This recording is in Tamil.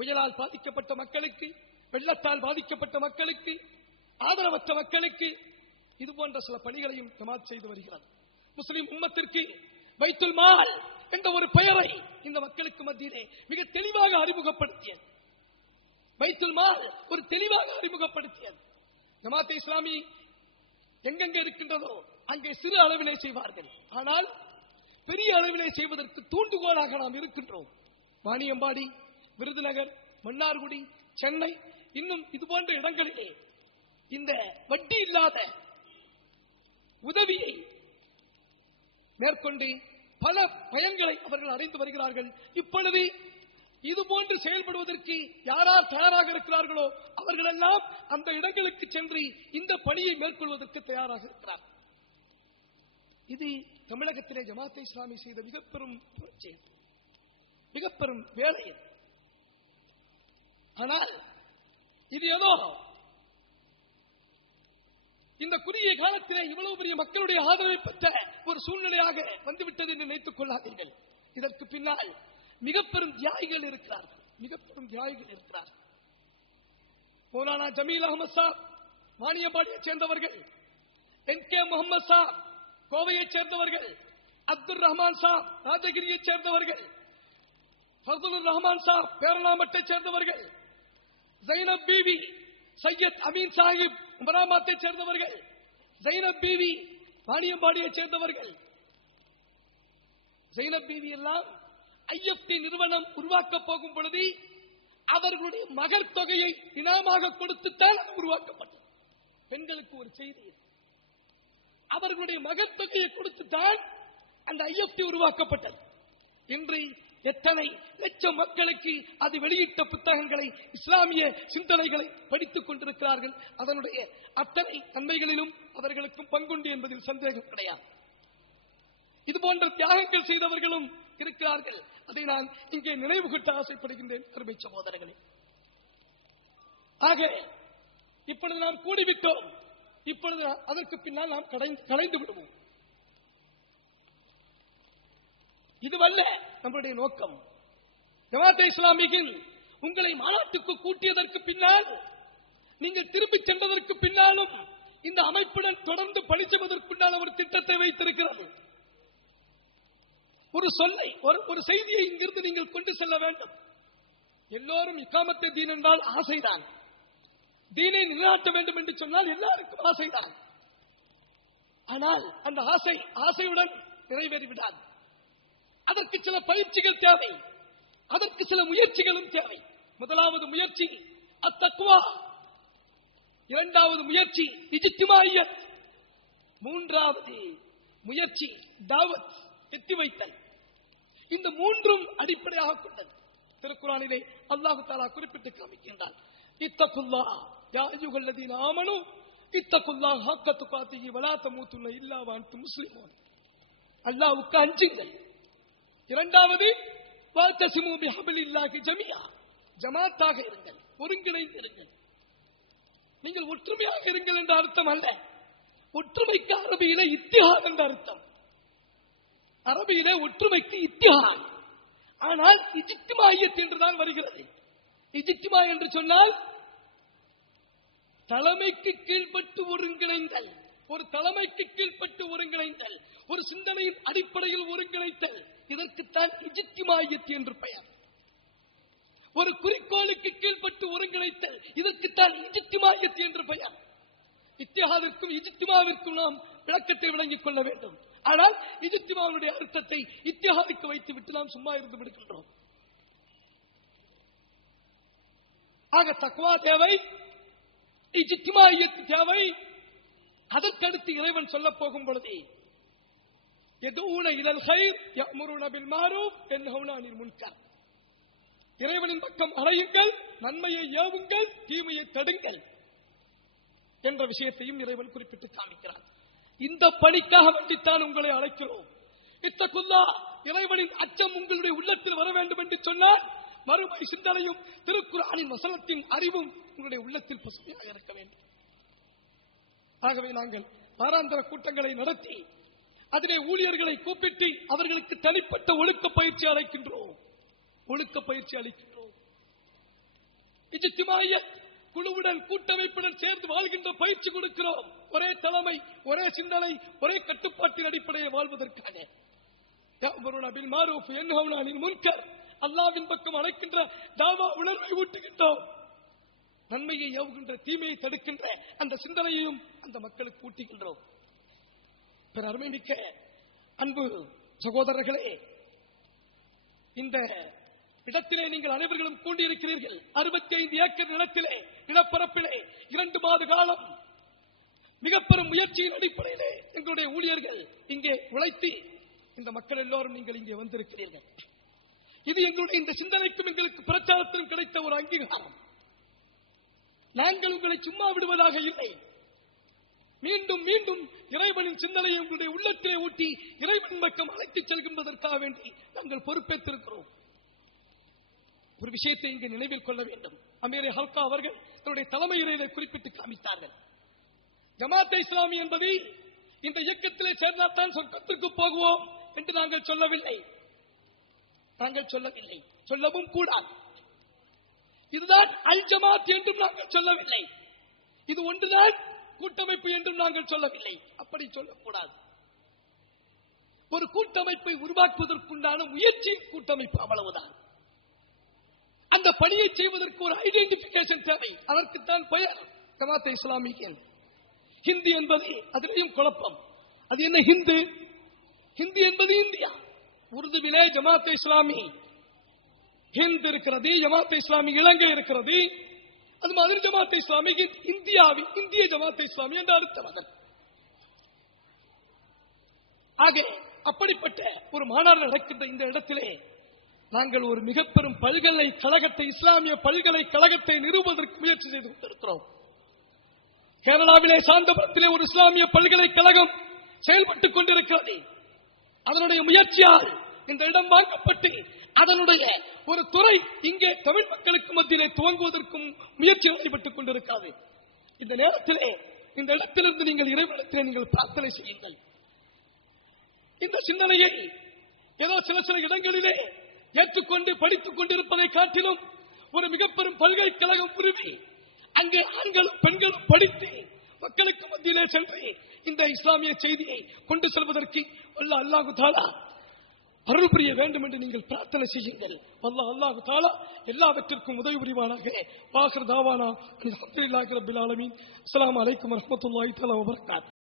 புயலால் பாதிக்கப்பட்ட மக்களுக்கு வெள்ளத்தால் பாதிக்கப்பட்ட மக்களுக்கு ஆதரவற்ற மக்களுக்கு இது போன்ற சில பணிகளையும் ஜமாத் செய்து வருகிறது முஸ்லிம் உம்மத்திற்கு வைத்துல் மால் என்ற ஒரு பெயரை இந்த மக்களுக்கு மத்தியிலே மிக தெளிவாக அறிமுகப்படுத்தியது. வைத்துல் மால் ஒரு தெளிவாக அறிமுகப்படுத்தியது. ஜமாத் இஸ்லாமி எங்கெங்க இருக்கின்றதோ அங்கே சிறு அளவிலே செய்வார்கள். ஆனால் பெரிய அளவிலே செய்வதற்கு தூண்டுகோலாக நாம் இருக்கின்றோம். வாணியம்பாடி விருதுநகர் மன்னார்குடி சென்னை இன்னும் இது போன்ற இடங்களிலே இந்த வட்டி இல்லாத உதவியை மேற்கொண்டு பல பயன்களை அவர்கள் அடைந்து வருகிறார்கள். இப்பொழுது இது போன்று செயல்படுவதற்கு யாரார் தயாராக இருக்கிறார்களோ அவர்களெல்லாம் அந்த இடங்களுக்கு சென்று இந்த பணியை மேற்கொள்வதற்கு தயாராக இருக்கிறார். இது தமிழகத்திலே ஜமாத்தை இஸ்லாமி செய்த மிக பெரும் புரட்சி. மிக பெரும் வேலை ஆனால் இது ஏதோ இந்த குறுகிய காலத்திலே இவ்வளவு பெரிய மக்களுடைய ஆதரவை பெற்ற ஒரு சூழ்நிலையாக வந்துவிட்டது என்று நினைத்துக் கொள்ளாதீர்கள். இதற்கு பின்னால் மிக பெரும் தியாகிகள் இருக்கிறார்கள். மிக பெரும் தியாகிகள் இருக்கிறார்கள். மௌலானா ஜமீல் அகமது சாப் வாணியம்பாடியைச் சேர்ந்தவர்கள் என் கே முகமது சாப் கோவையைச் சேர்ந்தவர்கள் அப்துல் ரஹ்மான் சாப் ராஜகிரியைச் சேர்ந்தவர்கள் ஃபதுல் ரஹ்மான் சாப் பேரலாமட்டைச் சேர்ந்தவர்கள் ஜைனப் பீவி சையத் அமீன் சாஹிப் உமராமாத்தைச் சேர்ந்தவர்கள். ஜைனப் பீவி வாணியம்பாடியைச் சேர்ந்தவர்கள். ஜைனப் பீவி எல்லாம் ஐஎஃப்டி நிறுவனம் உருவாக்க போகும் பொழுது அவர்களுடைய மகர் தொகையை இனமாக கொடுத்துத்தான் உருவாக்கப்பட்டது. பெண்களுக்கு ஒரு செய்தி அவர்களுடைய மகர் தொகையை கொடுத்துத்தான் அந்த ஐஎஃப்டி உருவாக்கப்பட்டது. இன்று எத்தனை லட்சம் மக்களுக்கு அது வெளியிட்ட புத்தகங்களை இஸ்லாமிய சிந்தனைகளை படித்துக் கொண்டிருக்கிறார்கள். அதனுடைய அத்தனை நன்மைகளிலும் அவர்களுக்கும் பங்குண்டு என்பதில் சந்தேகம் கிடையாது. இது போன்ற தியாகங்கள் செய்தவர்களும் இருக்கிறார்கள். அதை நான் இங்கே நினைவு கூட்ட ஆசைப்படுகின்றேன் அருமை சகோதரர்களே. ஆக இப்பொழுது நாம் கூடிவிட்டோம். இப்பொழுது அதற்கு பின்னால் நாம் கடைந்து கலைந்து விடுவோம் இதுவல்ல நம்முடைய நோக்கம். ஜமாத்தே இஸ்லாமியில் உங்களை மாநாட்டுக்கு கூட்டியதற்கு பின்னால் நீங்கள் திரும்பிச் சென்றதற்கு பின்னாலும் இந்த அமைப்புடன் தொடர்ந்து பணி செய்வதற்குண்டான ஒரு திட்டத்தை வைத்திருக்கிறது. ஒரு சொல்லை ஒரு ஒரு செய்தியை இங்கிருந்து நீங்கள் கொண்டு செல்ல வேண்டும். எல்லோரும் இக்காமத்தை தீன் என்றால் ஆசைதான். தீனை நிலைநாட்ட வேண்டும் என்று சொன்னால் எல்லாருக்கும் ஆசைதான். ஆனால் அந்த ஆசை ஆசையுடன் நிறைவேறிவிடாது. அதற்கு சில பயிற்சிகள் தேவை. அதற்கு சில முயற்சிகளும் தேவை. முதலாவது முயற்சி அத்தக்குவா இரண்டாவது முயற்சி இஜித்துமாயத் மூன்றாவது முயற்சி தாவத் எத்தி வைத்தல் இந்த மூன்றும் அடிப்படையாக கொண்டது. திருக்குறானிலே அல்லாஹு தாலா குறிப்பிட்டு காமிக்கின்றான். இத்தகுல்லா யா அய்யுஹல்லதீன ஆமனு இத்தகுல்லா ஹக்க துகாத்திஹி வலா மூத்துள்ள இல்லா முஸ்லிமோன். அல்லாவுக்கு அஞ்சுங்கள். இரண்டாவது ஜமியா ஜமாத்தாக இருங்கள் ஒருங்கிணைந்து இருங்கள். நீங்கள் ஒற்றுமையாக இருங்கள் என்ற அர்த்தம் அல்ல. ஒற்றுமைக்கு அரபியில இத்திஹாத் என்ற அர்த்தம். அரபியில ஒற்றுமைக்கு இத்திஹாத். ஆனால் இஜித்துமாயத் என்றுதான் வருகிறது. இஜித்துமா என்று சொன்னால் தலைமைக்கு கீழ்ப்பட்டு ஒருங்கிணைந்தல் ஒரு தலைமைக்கு கீழ்ப்பட்டு ஒருங்கிணைந்தல் ஒரு சிந்தனையின் அடிப்படையில் ஒருங்கிணைத்தல். இதற்குத்தான் இஜித்துமாயத் என்று பெயர். ஒரு குறிக்கோளுக்கு கீழ்ப்பட்டு ஒருங்கிணைத்தல் இதற்குத்தான் இஜித்துமாயத் என்று பெயர். இத்திஹாதிற்கும் இஜித்துமாவிற்கும் நாம் விளக்கத்தை விளங்கிக் கொள்ள வேண்டும். ஆனால் இஜித்துமாவுடைய அர்த்தத்தை இத்தியாவிற்கு வைத்து விட்டு நாம் சும்மா இருந்து விடுகின்றோம். ஆக தக்குவா தேவை இஜித்துமாயத்து தேவை. அதற்கடுத்து இறைவன் சொல்ல போகும் பொழுது எதுவுன இலல் ஹைர் யமுருன மாறும் மாரூஃப் முன்கர் இறைவனின் பக்கம் அறையுங்கள் நன்மையை ஏவுங்கள் தீமையை தடுங்கள் என்ற விஷயத்தையும் இறைவன் குறிப்பிட்டு காமிக்கிறான் இந்த பணிக்காக வேண்டித்தான் உங்களை அழைக்கிறோம். இத்தகுல்லா இறைவனின் அச்சம் உங்களுடைய உள்ளத்தில் வர வேண்டும் என்று சொன்னால் மறுமை சிந்தனையும் திருக்குறானின் வசனத்தின் அறிவும் உங்களுடைய உள்ளத்தில் பசுமையாக இருக்க வேண்டும். ஆகவே நாங்கள் வாராந்திர கூட்டங்களை நடத்தி அதிலே ஊழியர்களை கூப்பிட்டு அவர்களுக்கு தனிப்பட்ட ஒழுக்க பயிற்சி அளிக்கின்றோம். ஒழுக்க பயிற்சி அளிக்கின்றோம். இஜித்திமாய குழுவுடன் கூட்டமைப்புடன் சேர்ந்து வாழ்கின்ற பயிற்சி கொடுக்கிறோம். ஒரே தலைமை ஒரே சிந்தனை ஒரே கட்டுப்பாட்டின் அடிப்படையை வாழ்வதற்கான முன்கர். அல்லாவின் பக்கம் அழைக்கின்ற தாவா உணர்வை ஊட்டுகின்றோம். நன்மையை ஏவுகின்ற தீமையை தடுக்கின்ற அந்த சிந்தனையையும் அந்த மக்களுக்கு ஊட்டுகின்றோம். பிற அருமைமிக்க அன்பு சகோதரர்களே இந்த இடத்திலே நீங்கள் அனைவர்களும் கூண்டியிருக்கிறீர்கள் அறுபத்தி ஐந்து ஏக்கர் நிலத்திலே நிலப்பரப்பிலே இரண்டு மாத காலம் மிக பெரும் முயற்சியின் அடிப்படையிலே எங்களுடைய ஊழியர்கள் இங்கே உழைத்து இந்த மக்கள் எல்லோரும் நீங்கள் இங்கே வந்திருக்கிறீர்கள். இது எங்களுடைய இந்த சிந்தனைக்கும் எங்களுக்கு பிரச்சாரத்திலும் கிடைத்த ஒரு அங்கீகாரம். நாங்கள் உங்களை சும்மா விடுவதாக இல்லை. மீண்டும் மீண்டும் இறைவனின் சிந்தனையை உங்களுடைய உள்ளத்திலே ஊட்டி இறைவன் பக்கம் அழைத்துச் செல்கின்றதற்காக வேண்டி நாங்கள் பொறுப்பேற்றிருக்கிறோம். ஒரு விஷயத்தை இங்கு நினைவில் கொள்ள வேண்டும். அமீரை ஹல்கா அவர்கள் தன்னுடைய தலைமையிலே இதை குறிப்பிட்டு காமித்தார்கள். ஜமாத் இஸ்லாமி என்பதை இந்த இயக்கத்திலே சேர்ந்தால்தான் சொர்க்கத்திற்கு போகுவோம் என்று நாங்கள் சொல்லவில்லை. நாங்கள் சொல்லவில்லை. சொல்லவும் கூடாது. இதுதான் அல் ஜமாத் என்றும் நாங்கள் சொல்லவில்லை. இது ஒன்றுதான் கூட்டமைப்பு என்றும் நாங்கள் சொல்லவில்லை. அப்படி சொல்லக்கூடாது. ஒரு கூட்டமைப்பை உருவாக்குவதற்குண்டான முயற்சியின் கூட்டமைப்பு அவ்வளவுதான். அந்த பணியை செய்வதற்கு ஒரு ஐடென்டிபிகேஷன் தேவை. அதற்குத்தான் பெயர். ஜமாத் இஸ்லாமியன் ஹிந்தி என்பது அதிலேயும் குழப்பம். அது என்ன ஹிந்து? ஹிந்தி என்பது இந்தியா. உருதுவிலே ஜமாத் இஸ்லாமி. ஹிந்த் இருக்கிறது ஜமாத் இஸ்லாமி இலங்கை இருக்கிறது. அது மாதிரி ஜமாத்தை இஸ்லாமி இந்தியாவில் இந்திய ஜமாத்தை இஸ்லாமி என்ற அர்த்தம் அதன் ஆக அப்படிப்பட்ட ஒரு மாநாடு நடக்கின்ற இந்த இடத்திலே நாங்கள் ஒரு மிக பெரும் பல்கலைக்கழகத்தை இஸ்லாமிய பல்கலைக்கழகத்தை நிறுவுவதற்கு முயற்சி செய்து கொண்டிருக்கிறோம் கேரளாவிலே சாந்தபுரத்திலே ஒரு இஸ்லாமிய பல்கலைக்கழகம் செயல்பட்டுக் கொண்டிருக்கிறது அதனுடைய முயற்சியால் இந்த இடம் வாங்கப்பட்டு அதனுடைய ஒரு துறை இங்கே தமிழ் மக்களுக்கு மத்தியிலே துவங்குவதற்கும் முயற்சி நடைபெற்றுக் கொண்டிருக்காது. இந்த நேரத்திலே இந்த இடத்திலிருந்து நீங்கள் இறைவனத்திலே நீங்கள் பிரார்த்தனை செய்யுங்கள். இந்த சிந்தனையை ஏதோ சில சில இடங்களிலே ஏற்றுக்கொண்டு படித்துக் கொண்டிருப்பதை காட்டிலும் ஒரு மிக பெரும் பல்கலைக்கழகம் உருவி அங்கே ஆண்களும் பெண்களும் படித்து மக்களுக்கு மத்தியிலே சென்று இந்த இஸ்லாமிய செய்தியை கொண்டு செல்வதற்கு வல்ல அல்லாஹு தாலா அருள் புரிய வேண்டும் என்று நீங்கள் பிரார்த்தனை செய்யுங்கள். வல்ல அல்லாஹு தாலா எல்லாவற்றிற்கும் உதவி புரிவானாக. வாகர் தாவானா. அல்ஹம்துலில்லாஹி ரப்பில் ஆலமீன். அஸ்ஸலாமு அலைக்கும் வரஹ்மத்துல்லாஹி தஆலா